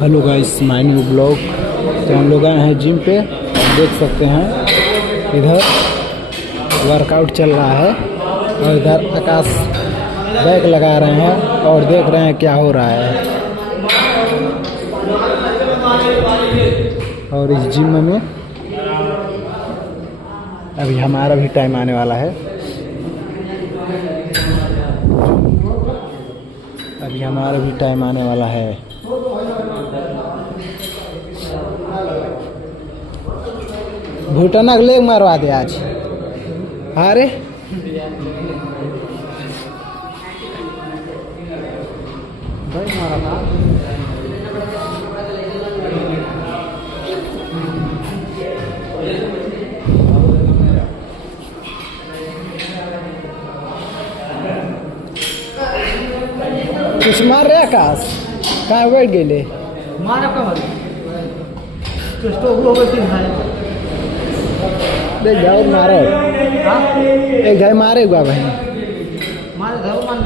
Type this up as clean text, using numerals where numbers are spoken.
Hello guys, my new blog. तो हम लोग आए हैं जिम पे। देख सकते हैं इधर वर्कआउट चल रहा है और इधर आकाश बैग लगा रहे हैं और देख रहे हैं क्या हो रहा है। और इस जिम में अभी हमारा भी टाइम आने वाला है। अभी हमारा भी टाइम आने वाला है। घुटना लेग मारवा दे आज। अरे भाई मारा था। कुछ मार रहे आकाश, कहाँ बैठ गए? मारा का हो गई देख जाओ मारे। हां एक गाय मारे हुआ भाई। मारे जाओ मान